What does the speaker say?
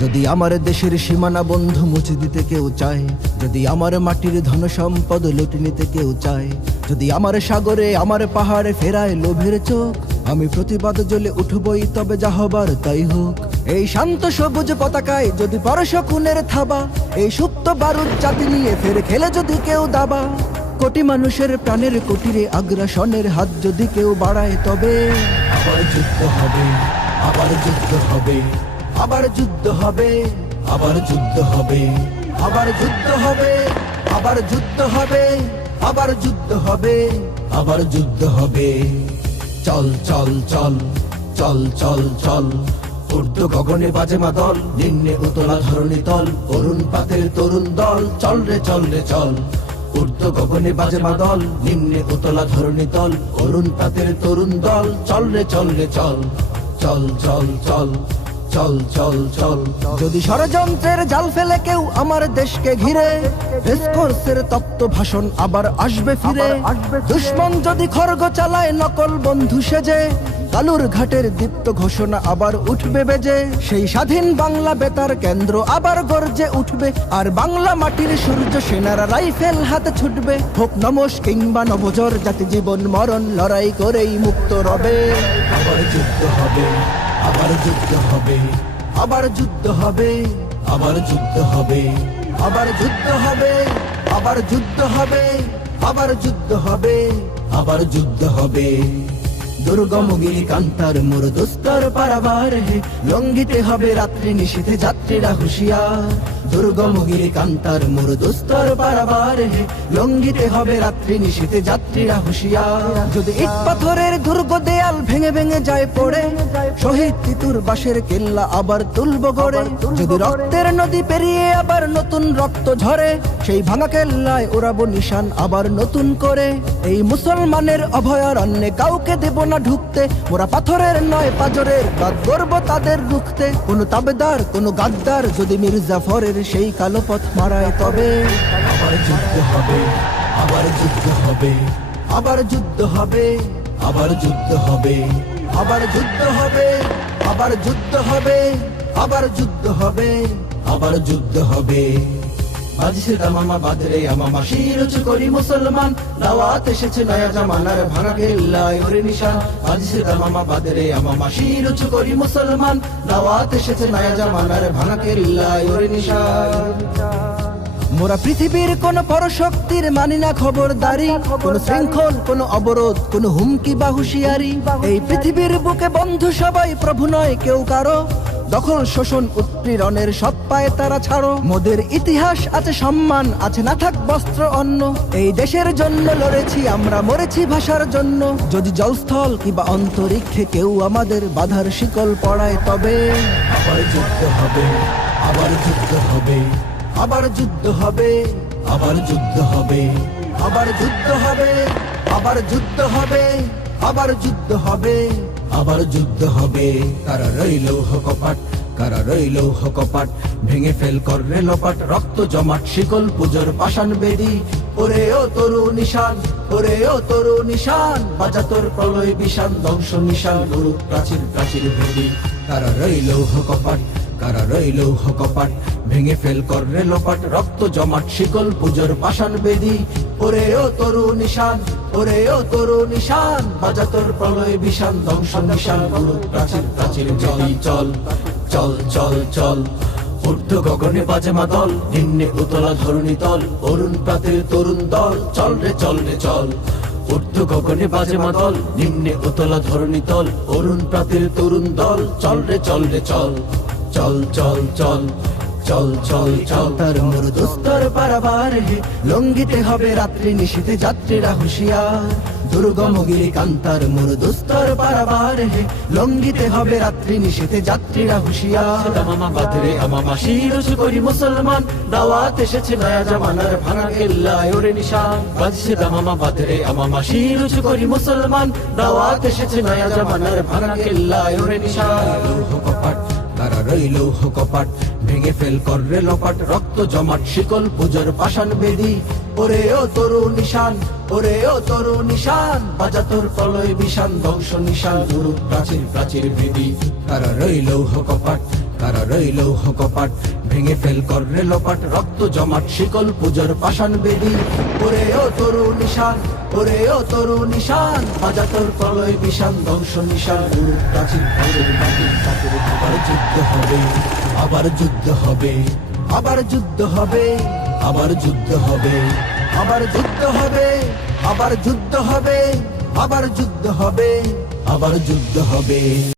যদি আমার দেশের সীমানা বন্ধ মুছে দিতে কেউ চায়, যদি আমার মাটির ধন সম্পদ লুটে নিতে কেউ চায়, যদি আমার সাগরে আমার পাহাড়ে ফেরায় লোভের চোখ, আমি প্রতিবাদ জ্বলে উঠবই, তবে যা হবার তাই হোক। এই শান্ত সবুজ পতাকায় যদি পরশ খুনের থাবা, এই সুপ্ত বারুদ জাতি নিয়ে ফের খেলে যদি কেউ দাবা, কোটি মানুষের প্রাণের কুটিরে আগ্রাসনের হাত যদি কেউ বাড়ায়, তবে আবার যুদ্ধ হবে, আবার যুদ্ধ হবে, আবার যুদ্ধ হবে, আবার যুদ্ধ হবে, আবার যুদ্ধ হবে, আবার যুদ্ধ হবে, আবার যুদ্ধ হবে, আবার যুদ্ধ হবে। চল চল চল চল চল চল, ঊর্ধ্ব গগনে বাজে মাদল, নিম্নে উতলা ধরণী তল, অরুণ পাতের তরুণ দল, চল রে চল রে চল। ঊর্ধ্ব গগনে বাজে মাদল, নিম্নে উতলা ধরণী তল, অরুণ পাতের তরুণ দল, চল রে চল রে চল। চল চল চল চল চল চল। যদি ষড়যন্ত্রের জাল ফেলে কেউ আমার দেশকে ঘিরে, রেসকোর্সের তপ্ত ভাষণ আবার আসবে ফিরে। দুশ্মন যদি খড়গ চালায় নকল বন্ধু সেজে, কালুর ঘাটের দীপ্ত ঘোষণা আবার উঠবে বেজে। সেই স্বাধীন বাংলা বেতার কেন্দ্র আবার গর্জে উঠবে, আর বাংলা মাটির সূর্য সেনারা রাইফেল হাতে ছুটবে। হোক নমস কিংবা নবজর, জাতি জীবন মরণ লড়াই করেই মুক্ত রবে। আবার যুদ্ধ হবে, আবার যুদ্ধ হবে, আবার যুদ্ধ হবে, আবার যুদ্ধ হবে, আবার যুদ্ধ হবে, আবার যুদ্ধ হবে, আবার যুদ্ধ হবে, আবার যুদ্ধ হবে। দুর্গমগিরি কান্তার মোর দোস্তর পারাবার হে, লঙ্ঘিতে হবে রাত্রি নিশীথে যাত্রীরা হুঁশিয়ার। দুর্গমগিরি কান্তার মোর দোস্তর পারাবার হে, লঙ্ঘিতে হবে রাত্রি নিশীথে যাত্রীরা হুঁশিয়ার। যদি ইট পাথরের দুর্গ দেয়াল ভেঙে ভেঙে যায় পড়ে, শহীদ তিতুর বাঁশের কেল্লা আবার তুলব গড়ে। যদি রক্তের নদী পেরিয়ে আবার নতুন রক্ত ঝরে, সেই ভাঙা কেল্লায় ওড়াবো নিশান আবার নতুন করে। এই মুসলমানের অভয়ারণ্যে কাউকে দেব না ঢুকতে, ওরা পাথরের নয় পাজরের, বাদ গর্ব তাদের রুখতে। কোন তাবেদার কোন গাদ্দার যদি মির্জাফরের সেই কালো পথ মারায়, তবে আবার যুদ্ধ হবে, আবার যুদ্ধ হবে, আবার যুদ্ধ হবে, আবার যুদ্ধ হবে, আবার যুদ্ধ হবে, আবার যুদ্ধ হবে, আবার যুদ্ধ হবে, আবার যুদ্ধ হবে। বাজছে দামামা বাদরে আমামা, শির উঁচু করি মুসলমান, দাওয়াত এসেছে নয়া জামানার ভাঙা কেল্লায় ওরে নিশান। বাজছে দামামা বাদরে আমামা, শির উঁচু করি মুসলমান, দাওয়াত এসেছে নয়া জামানার ভাঙা কেল্লায় ওরে নিশান। মোরা পৃথিবীর কোন পরশক্তির মানি না খবরদারি, কোন শৃঙ্খল কোন অবরোধ কোন হুমকি বা হুঁশিয়ারি। এই পৃথিবীর বুকে বন্ধু সবাই, প্রভু নয় কেউ কারো। দখল শোষণ উৎপীড়নের সব পায়ে তারা ছাড়ো। মোদের ইতিহাস আছে, সম্মান আছে, না থাক বস্ত্র অন্ন। এই দেশের জন্য লড়েছি আমরা, মরেছি ভাষার জন্য। যদি জলস্থল কিংবা অন্তরিক্ষে কেউ আমাদের বাধার শিকল পড়ায়, তবে আবার যুদ্ধ হবে, আবার যুদ্ধ হবে, আবার যুদ্ধ হবে, আবার যুদ্ধ হবে, আবার যুদ্ধ হবে, আবার যুদ্ধ হবে, আবার যুদ্ধ হবে, আবার যুদ্ধ হবে। কারা রইল কপাট, কারা রইল কপাট, ভেঙে ফেল কররে লোপাট। রক্ত জমাট শিকল পুজোর পাষাণ বেদি, ওরে ও তরু নিশান, ওরে ও তরু নিশান। বাজা তোর প্রলয় বিষান, ধ্বংস নিশান, গুরু প্রাচীর প্রাচীর ভেদি। কারা রইল কপাট, কারা রইল কপাট, ভেঙে ফেল কররে লোপাট। রক্ত জমাট শিকল পুজোর পাষাণ বেদি, ওরে ও তরু নিশান, ওরে ও তরু নিশান। বাজা তোর প্রলয় বিষান, ধ্বংস নিশান, গুরু প্রাচীর প্রাচীর ভেদি। চল চল চল চল, ঊর্ধ্ব গগনে বাজে মাদল, নিম্নে উতলা ধরণী তল, অরুণ প্রাতের তরুণ দল, চল রে চল রে চল। ঊর্ধ্ব গগনে বাজে মাদল, নিম্নে উতলা ধরণী তল, অরুণ প্রাতের তরুণ দল, চল রে চল রে চল। চল চল চল চল চল চল। তার মোর দোস্তর পারাবার হে, লঙ্ঘিতে হবে রাত্রি নিশীথে যাত্রীরা হুঁশিয়ার। দুর্গমগিরি কান্তার মোর দোস্তর পারাবার হে, লঙ্ঘিতে হবে রাত্রি নিশীথে যাত্রীরা হুঁশিয়ার। দামামা বাদরে আমামা, শির উঁচু করি মুসলমান, দাওয়াত এসেছে নয়া জামানার ভাঙা কেল্লায় ওরে নিশান। বাজছে দামামা বাদরে আমামা, শির উঁচু করি মুসলমান, দাওয়াত এসেছে নয়া জামানার ভাঙা কেল্লায় ওরে নিশান। কপাট, কারা রইল কপাট, ভেঙে ফেল কররে লোপাট। রক্ত জমাট শিকল পুজোর পাষাণ বেদি, ওরে ও তরু নিশান, ওরে ও তরু নিশান। বাজা তোর প্রলয় বিষান, ধ্বংস নিশান, গুরু প্রাচীর প্রাচীর ভেদি। কারা রইল কপাট, তারা রইল কপাট, ভেঙে ফেল কর রে লোপাট, রক্ত জমাট শিকল পূজার পাষাণ বেদী। ওরে ও তরু নিশান, ওরে ও তরু নিশান, বাজা তোর প্রলয় বিশান ধ্বংস নিশান। গুরু প্রাচীন ভাবের মাটির তাদের আবার যুদ্ধ হবে, আবার যুদ্ধ হবে, আবার যুদ্ধ হবে, আবার যুদ্ধ হবে, আবার যুদ্ধ হবে, আবার যুদ্ধ হবে, আবার যুদ্ধ হবে, আবার যুদ্ধ হবে।